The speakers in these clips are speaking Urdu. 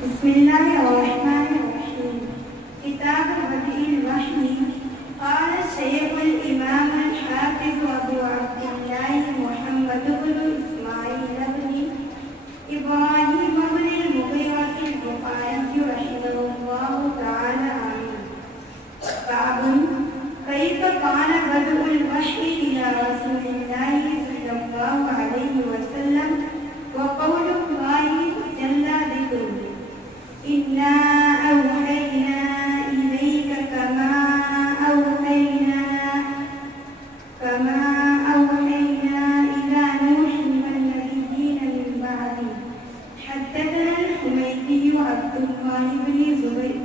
بسم الله الرحمن الرحيم. كتاب بدء الوحي. قال الشيخ الإمام الحافظ أبو عبد الله محمد بن إسماعيل بن إبراهيم بن المغيرة البخاري رحمه الله تعالى عنه. باب كيف كان بدء الوحي إلى رسول الله صلى الله عليه وسلم وقول الله جل ذكره إنا أوحينا إليك كما أوحينا إلى نوح والنبيين من بعده. حدثنا الحميدي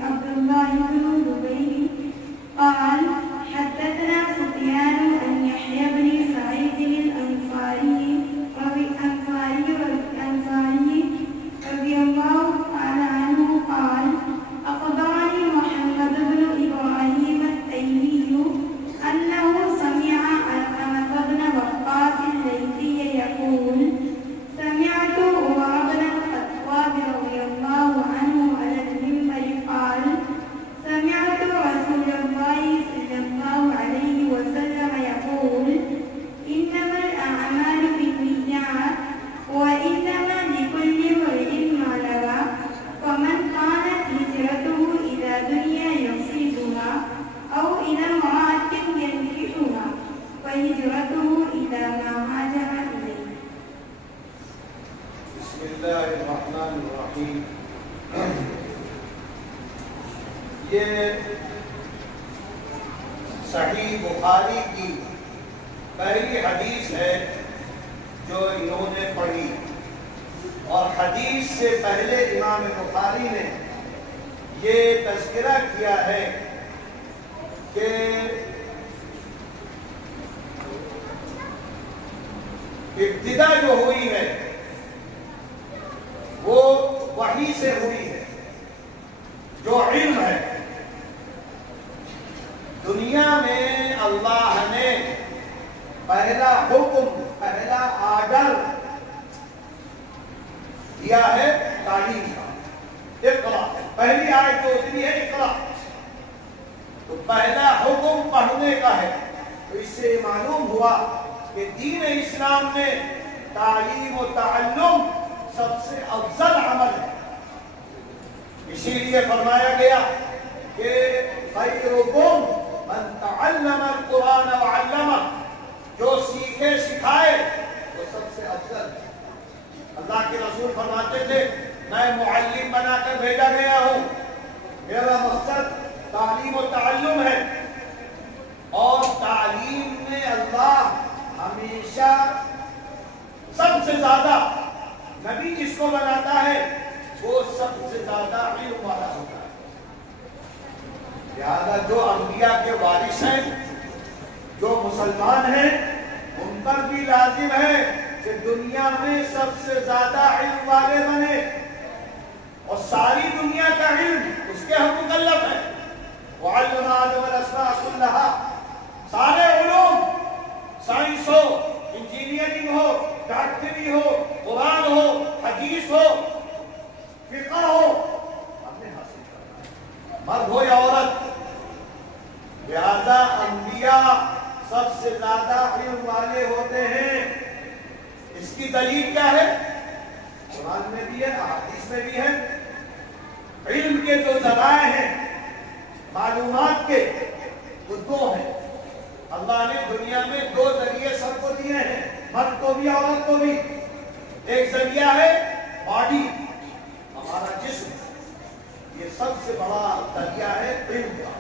عبد الله بن زبير قال حدثنا سفيان عن يحيى بن سعيد الأنصاري رضي الله تعالى عنه قال أخبرني محمد بن إبراهيم التيمي أنه سمع علقمة بن وقاص الليثي يقول سمعت عمر بن الخطاب رضي الله عنه على المنبر قال سمعت رسول الله صلى الله عليه وسلم يقول إنما الأعمال بالنيات وإنما لكل امرئ ما نوى فمن كانت هجرته إلى دنيا يصيبها أو إلى امرأة ينكحها فهجرته إلى ما هاجر إليه. بسم الله الرحمن الرحیم. یہ صحیح بخاری کی پہلی حدیث ہے جو انہوں نے پڑھی، اور حدیث سے پہلے امام بخاری نے یہ تذکرہ کیا ہے کہ ابتدا جو ہوئی ہے وہ وحی سے ہوئی ہے، جو علم ہے. دنیا میں اللہ نے پہلا حکم، پہلا آرڈر دیا ہے تعلیم کا. اقرا، پہلی آیت جو اتری ہے اقرا، تو پہلا حکم پڑھنے کا ہے. تو اس سے معلوم ہوا کہ دین اسلام میں تعلیم و تعلم سب سے افضل عمل ہے. اسی لیے فرمایا گیا کہ خیرکم من تعلم القرآن وعلمہ، جو سیکھے سکھائے وہ سب سے افضل ہے. اللہ کے رسول فرماتے تھے میں معلم بنا کر بھیجا گیا ہوں، میرا مقصد تعلیم و تعلم ہے. اور تعلیم میں اللہ ہمیشہ سب سے زیادہ، نبی جس کو بناتا ہے وہ سب سے زیادہ علم والا ہوتا ہے. لہذا جو انبیاء کے وارث ہیں، جو مسلمان ہیں، ان پر بھی لازم ہے کہ دنیا میں سب سے زیادہ علم والے بنے، اور ساری دنیا کا علم اس کے ہم مکلف ہیں. وَعَلَّمَ آدَمَ الْأَسْمَاءَ كُلَّهَا، سارے علوم، سائنس ہو، انجینئرنگ ہو، ڈاکٹری ہو، قرآن ہو، حدیث ہو، فقہ ہو، ہم نے حاصل کرنا ہے، مرد ہو یا عورت. لہذا انبیاء سب سے زیادہ علم والے ہوتے ہیں. اس کی دلیل کیا ہے؟ قرآن میں بھی ہے، احادیث میں بھی ہے. علم کے جو ذرائع ہیں، معلومات کے، وہ دو ہیں. اللہ نے دنیا میں دو ذریعے سب کو دیے ہیں، مرد کو بھی عورت کو بھی. ایک ذریعہ ہے باڈی، ہمارا جسم، یہ سب سے بڑا ذریعہ ہے علم کا.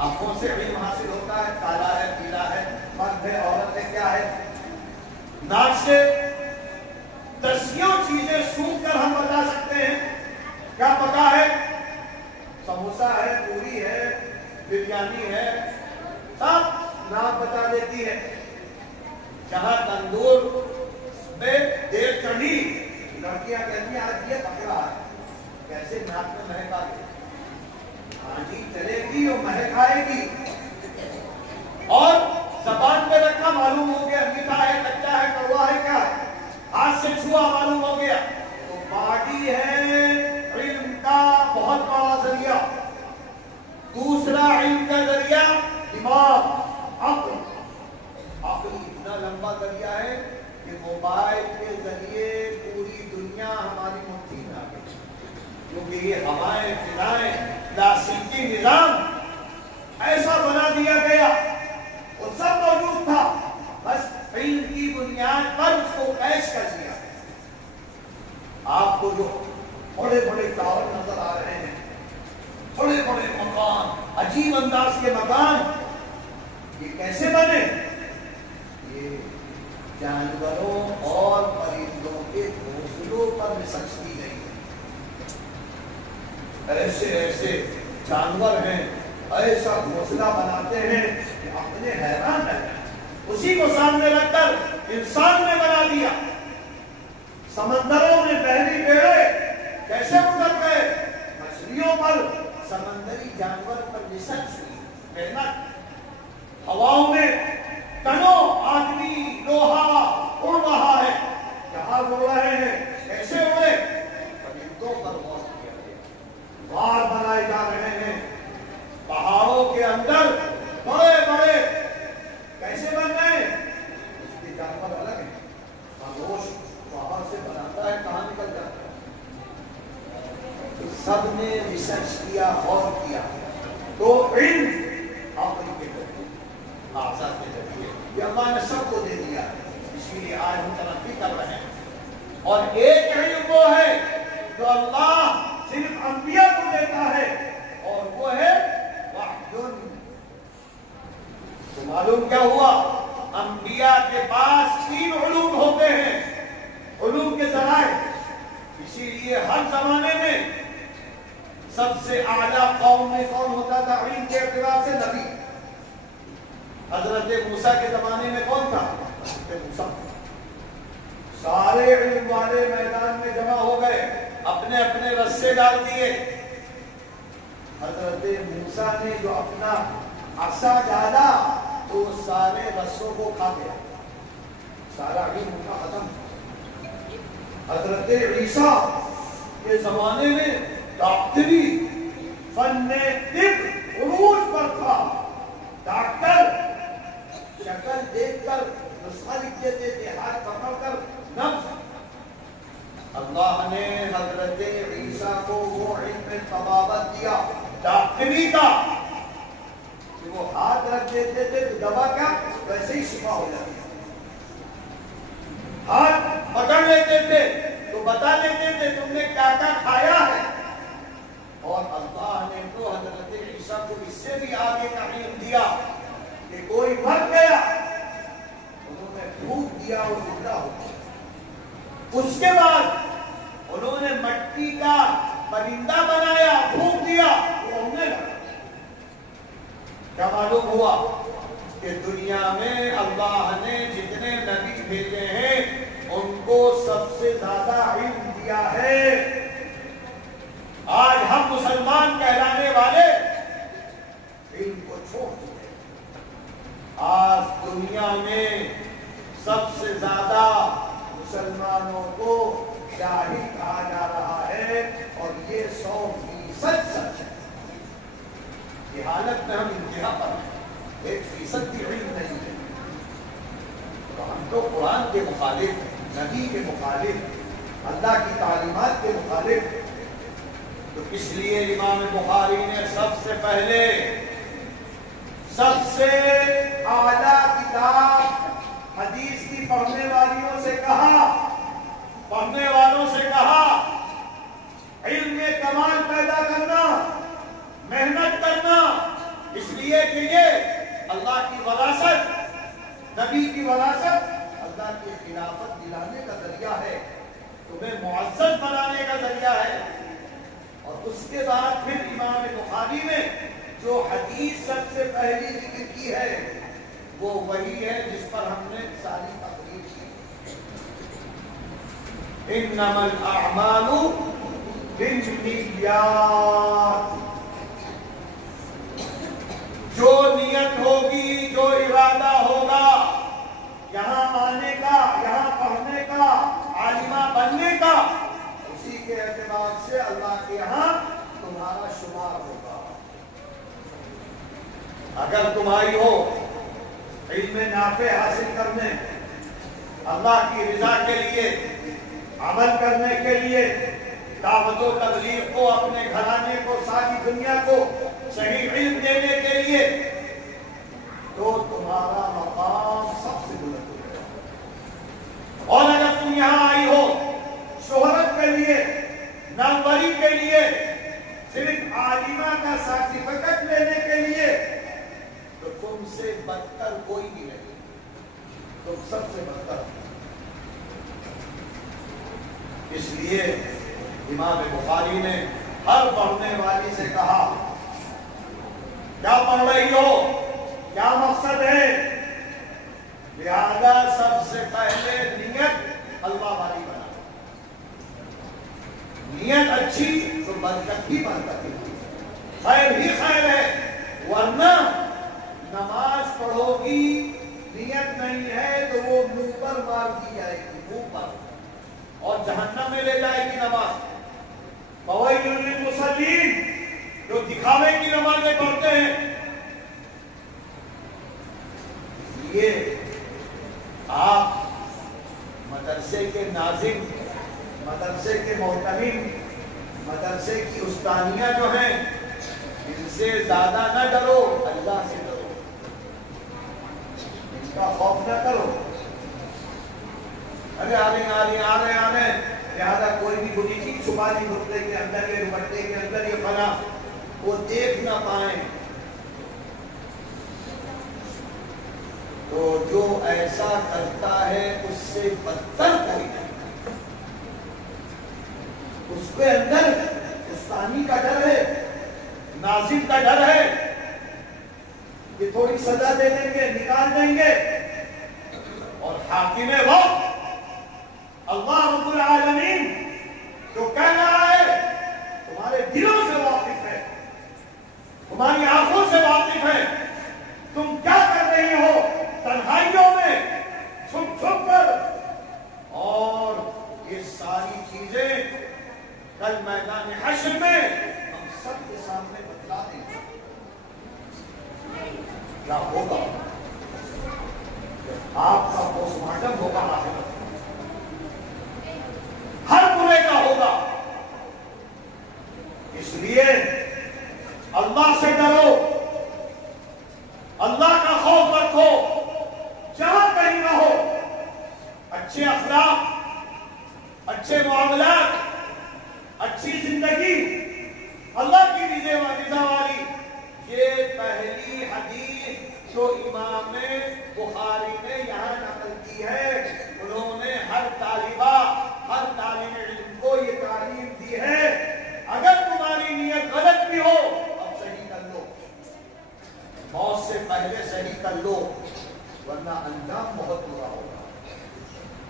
آنکھوں سے علم حاصل ہوتا ہے، کالا ہے، پیلا ہے، مرد ہے، عورت ہے، کیا ہے. ناک سے دسیوں چیزیں سونگھ کر ہم بتا سکتے ہیں کیا پکا ہے. سموسا ہے، پوری ہے، بریانی ہے، سب ناک بتا دیتی ہے. جہاں تندور میں دیر چڑھی، لڑکیاں کہتی ہیں آج یہ پکڑا ہے، کیسے ناک میں مہک آ گئی. ہاں جی چلے گی اور مہک آئے گی. اور زبان پہ رکھا معلوم ہو گیا میٹھا ہے، کچا ہے، کڑوا ہے، کیا ہے. ہاتھ سے چھوا معلوم ہو گیا. تو باڈی ہے دوسرا علم کا ذریعہ دماغ، عقل۔ عقل اتنا لمبا دریا ہے کہ موبائل کے ذریعے پوری دنیا ہماری مٹھی میں آ گئی، کیونکہ یہ ہوائیں، فضائیں، لاسلکی نظام ایسا بنا دیا گیا، وہ سب موجود تھا، بس علم کی بنیاد پر اس کو پیش کر دیا۔ آپ کو جو بڑے بڑے ٹاور نظر آ رہے ہیں، بڑے بڑے مکان، عجیب انداز کے مکان، یہ کیسے بنے؟ یہ جانوروں اور پرندوں کے گھونسلوں پر ریسرچ کی گئی ہے۔ ایسے ایسے جانور ہیں، ایسا گھونسلہ بناتے ہیں کہ اپنے حیران ہے، اسی کو سامنے رکھ کر انسان نے بنا دیا۔ سمندروں میں بحری بیڑے کیسے گزر گئے؟ مچھلیوں پر، سمندری جانور پر ریسرچ ہوئی، محنت۔ ہواؤں میں ٹنوں آدمی، لوہا اڑ رہا ہے، جہاز اڑ رہے ہیں، کیسے اڑے؟ پرندوں پر غور کیا گیا۔ غار بنائے جا رہے ہیں پہاڑوں کے اندر، بڑے بڑے، کیسے بن گئے؟ اس کے جانور الگ ہیں، خاموش وہاں سے بناتا ہے، کہاں نکل جاتا ہے۔ سب نے ریسرچ کیا، غور کیا، تو علم عقل کے ذریعے، اعضاء کے ذریعے، یہ اللہ نے سب کو دے دیا، اس لیے آج ہم ترقی کر رہے ہیں۔ اور ایک علم وہ ہے جو اللہ صرف انبیاء کو دیتا ہے، اور وہ ہے وحی۔ تو معلوم کیا ہوا؟ انبیاء کے پاس 3 علوم ہوتے ہیں، علوم کے ذرائع۔ اسی لیے ہر زمانے میں سب سے اعلیٰ قوم میں کون ہوتا تھا علم کے اعتبار سے؟ نبی۔ حضرت موسیٰ کے زمانے میں کون تھا؟ حضرت موسیٰ۔ سارے علم والے میدان میں جمع ہو گئے، اپنے اپنے رسے ڈال دیے۔ حضرت موسیٰ نے جو اپنا عصا ڈالا تو سارے رسوں کو کھا گیا، سارا علم ان کا ختم۔ حضرت عیسیٰ کے زمانے میں ڈاکٹری، فن طب عروج پر تھا، ڈاکٹر شکل دیکھ کر نسخہ لکھ دیتے تھے، ہاتھ پکڑ کر نبض۔ اللہ نے حضرت عیسیٰ کو وہ علم طبابت دیا، ڈاکٹری کا، کہ وہ ہاتھ رکھ دیتے تھے تو دوا کیا ویسے ہی شفا ہو جاتی، ہاتھ پکڑ لیتے تھے تو بتا دیتے تھے تم نے کیا کیا کھایا ہے۔ اور اللہ نے تو حضرت عیسیٰ کو اس سے بھی آگے کا علم دیا کہ کوئی مر گیا، انہوں نے پھونک دیا اور زندہ ہو گیا۔ اس کے بعد انہوں نے مٹی کا پرندہ بنایا، پھونک دیا، وہ اڑنے لگا۔ کیا معلوم ہوا کہ دنیا میں اللہ نے جتنے نبی بھیجے ہیں ان کو سب سے زیادہ علم دیا ہے۔ آج ہم مسلمان کہلانے والے علم کو چھوڑ دیں۔ آج دنیا میں سب سے زیادہ مسلمانوں کو جاہل کہا جا رہا ہے، اور یہ 100% سچ ہے۔ یہ حالت میں ہم انتہا پر ہیں، 1% بھی علم نہیں ہے۔ تو ہم تو قرآن کے مخالف، نبی کے مخالف، اللہ کی تعلیمات کے مخالف۔ تو اس لیے امام بخاری نے سب سے پہلے سب سے اعلیٰ کتاب حدیث کی پڑھنے والوں سے کہا علم میں کمال پیدا کرنا، محنت کرنا، اس لیے کہ یہ اللہ کی وراثت، نبی کی وراثت، اللہ کی خلافت دلانے کا ذریعہ ہے، تمہیں معزز بنانے کا ذریعہ ہے۔ اور اس کے بعد پھر امام بخاری نے جو حدیث سب سے پہلی ذکر کی ہے وہ وہی ہے جس پر ہم نے ساری تقریر کی، انما الاعمال بالنیات۔ جو نیت ہوگی، جو ارادہ ہوگا یہاں آنے کا، یہاں پڑھنے کا، عالمہ بننے کا، اسی کے اعتبار سے اللہ کے یہاں تمہارا شمار ہوگا۔ اگر تمہاری ہو علم نافع حاصل کرنے، اللہ کی رضا کے لیے عمل کرنے کے لیے، دعوت و تبلیغ کو، اپنے گھرانے کو، ساری دنیا کو صحیح علم دینے کے لیے، تو تمہارا مقام سب سے بلند ہو جائے گا۔ اور اگر تم یہاں آئی ہو شہرت کے لیے، ناموری کے لیے، صرف عالمہ کا سرٹیفکیٹ لینے کے لیے، تو تم سے بدتر کوئی نہیں رہے، تم سب سے بدتر۔ اس لیے امام بخاری نے ہر پڑھنے والی سے کہا، کیا پڑھ رہی ہو، کیا مقصد ہے؟ لہذا سب سے پہلے نیت اللہ والی بنا، نیت اچھی تو برکت ہی برکت ہے، خیر ہی خیر ہے۔ ورنہ نماز پڑھو گی، نیت نہیں ہے تو وہ منہ پر مار دی جائے گی، منہ پر، اور جہنم میں لے جائے گی نماز۔ فویل للمصلین، جو دکھاوے کی نمازیں پڑھتے ہیں، یہ آپ مدرسے کے ناظم، مدرسے کے محتمم، مدرسے کی استانیہ جو ہیں، ان سے زیادہ نہ ڈرو، اللہ سے ڈرو، ان کا خوف نہ کرو۔ ارے آ رہے لہذا کوئی بھی بری چیز چھپا دی گھٹنے کے اندر، یہ دوپٹے کے اندر، یہ فلاں، وہ دیکھ نہ پائیں۔ تو جو ایسا کرتا ہے اس سے بدتر کوئی نہیں، اس کے اندر استانی کا ڈر ہے، ناظم کا ڈر ہے کہ تھوڑی سزا دے دیں گے، نکال دیں گے، اور حاکم وقت اللہ رب العالمین جو کہہ رہا ہے، تمہارے دلوں سے واقف ہے، تمہاری آنکھوں سے واقف ہے، تم کیا کر رہے ہو تنہائیوں میں چھپ چھپ کر، اور یہ ساری چیزیں کل میدان حشر میں ہم سب کے سامنے بتلا دیں گے۔ کیا ہوگا؟ آپ کا پوسٹ مارٹم ہوگا، آخرت ہر برے کا ہوگا۔ اس لیے اللہ سے ڈرو، اللہ کا خوف رکھو، جہاں کہیں نہ ہو، اچھے اخلاق، اچھے معاملات، اچھی زندگی، اللہ کی رضا والی۔ یہ پہلی حدیث جو امام بخاری نے یہاں نقل کی ہے، انہوں نے ہر طالبہ، ہر طالب علم کو یہ تعلیم دی ہے، اگر تمہاری نیت غلط بھی ہو اب صحیح کر لو، موت سے پہلے صحیح کر لو، ورنہ انجام بہت برا ہوگا،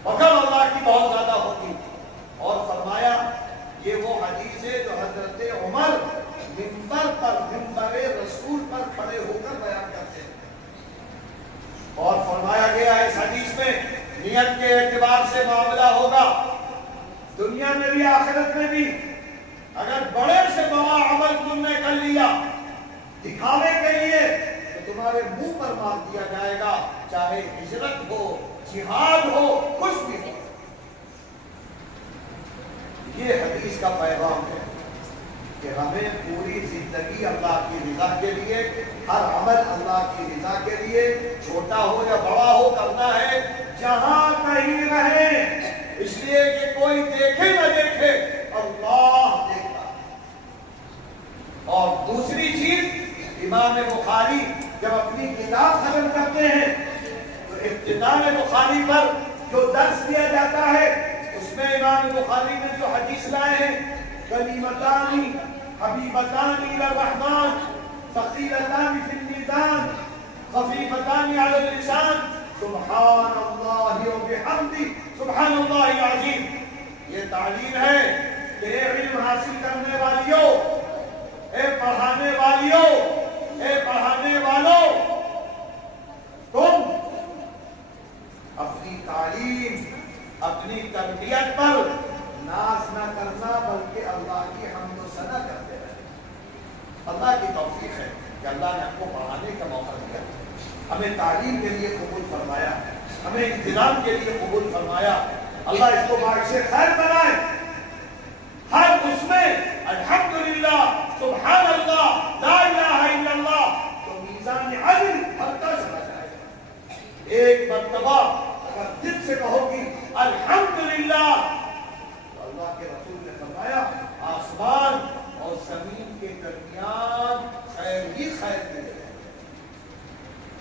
مگر اللہ کی بہت زیادہ ہوگی۔ اور فرمایا، یہ وہ حدیث ہے جو حضرت عمر منبر پر، منبر رسول پر کھڑے ہو کر بیان کرتے ہیں، اور فرمایا گیا اس حدیث میں نیت کے اعتبار سے معاملہ ہوگا، دنیا میں بھی آخرت میں بھی۔ اگر بڑے سے بڑا عمل تم نے کر لیا دکھاوے کے لیے، تو تمہارے منہ پر مار دیا جائے گا، چاہے ہجرت ہو، جہاد ہو، کچھ بھی ہو۔ یہ حدیث کا پیغام ہے کہ ہمیں پوری زندگی اللہ کی رضا کے لیے، ہر عمل اللہ کی رضا کے لیے، چھوٹا ہو یا بڑا ہو، کرنا ہے، جہاں کہیں رہے، اس لیے کہ کوئی دیکھے نہ دیکھے، اللہ دیکھتا۔ اور دوسری چیز، امام بخاری جب اپنی کتاب ختم کرتے ہیں تو ابتداء بخاری پر جو درس دیا جاتا ہے، اس میں امام بخاری نے جو حدیث لائے ہیں، کلیمتان حبیبتان الی الرحمن ثقیلتان فی المیزان خفیفتان علی اللسان سبحان اللہ و بحمدہ سبحان اللہ العظیم۔ یہ تعلیم ہے کہ اے علم حاصل کرنے والیوں، اے پڑھانے والیوں، اے پڑھانے والوں، تم اپنی تعلیم، اپنی تربیت پر ناز نہ کرنا، بلکہ اللہ کی حمد و ثنا کرتے رہے۔ اللہ کی توفیق ہے۔ کہ اللہ نے ہم کو پڑھانے کا موقع دیا، ہمیں تعلیم کے لیے قبول فرمایا، ہمیں انتظام کے لیے قبول فرمایا. اللہ اس کو باعث خیر بنائے. ہر اس میں الحمدللہ، سبحان اللہ، لا الہ الا اللہ تو میزان عدل بڑھتا چلا جائے. ایک مرتبہ اگر دل سے کہو گی الحمدللہ تو اللہ کے رسول نے فرمایا آسمان اور زمین کے درمیان خیر ہی خیر ملے.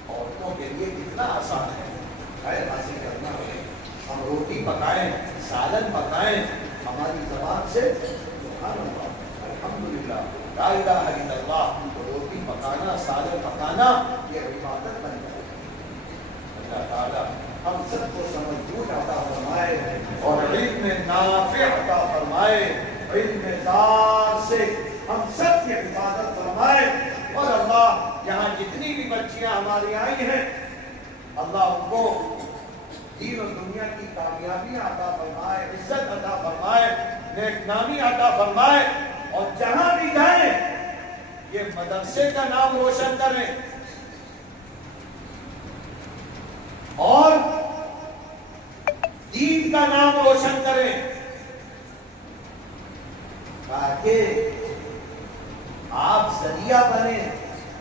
عورتوں کے لیے کتنا آسان ہے خیر حاصل کرنا. ہم روٹی پکائیں، سالن پکائیں، ہماری زبان سے سبحان اللہ، الحمدللہ، لا الہ الا اللہ، روٹی پکانا، سالن پکانا یہ عبادت بن جائے. اللہ تعالیٰ ہم سب کو سمجھ بوجھ عطا فرمائے اور علم نافع عطا فرمائے، علم دار سے ہم سب کی حفاظت فرمائے. اور اللہ یہاں جتنی بھی بچیاں ہماری آئی ہیں اللہ ان کو دین و دنیا کی کامیابیاں عطا فرمائے، عزت عطا فرمائے، نیک نامی عطا فرمائے. اور جہاں بھی جائیں یہ مدرسے کا نام روشن کریں اور دین کا نام روشن کریں تاکہ آپ ذریعہ بنے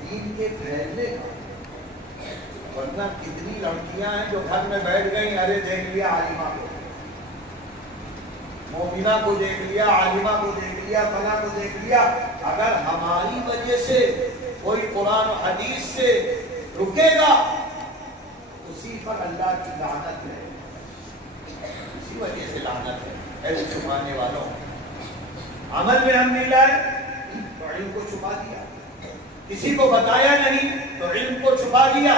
دین کے پھیلنے کا. ورنہ کتنی لڑکیاں ہیں جو گھر میں بیٹھ گئی، ارے دیکھ لیا عالمہ کو، مومنہ کو دیکھ لیا، عالمہ کو دیکھ لیا، فلاں کو دیکھ لیا. اگر ہماری وجہ سے کوئی قرآن و حدیث سے رکے گا اسی پر اللہ کی لعنت ہے، اسی وجہ سے لعنت ہے. ایسے چھپانے والوں عمل میں ہم نہیں لائے تو علم کو چھپا دیا، کسی کو بتایا نہیں تو علم کو چھپا دیا.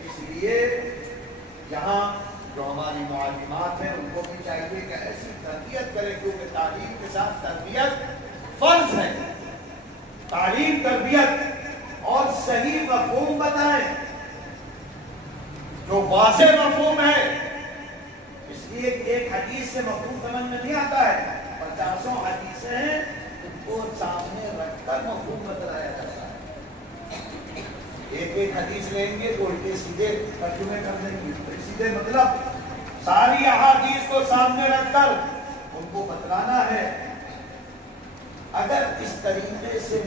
اس لیے یہاں جو ہماری معلمات ہیں ان کو بھی چاہیے کہ ایسی تربیت کریں، کیونکہ تعلیم کے ساتھ تربیت فرض ہے. تعلیم، تربیت اور صحیح مفہوم بتائیں جو واضح مفہوم ہے. اس لیے ایک حدیث سے مفہوم سمجھ میں نہیں آتا ہے، 50 حدیثیں ہیں ان کو سامنے رکھ کر مفہوم بتلایا جاتا ہے. ایک ایک حدیث لیں گے تو الٹے سیدھے ترجمے کر دیں گے، سیدھے مطلب ساری احادیث کو سامنے رکھ کر ان کو بتلانا ہے. اگر اس طریقے سے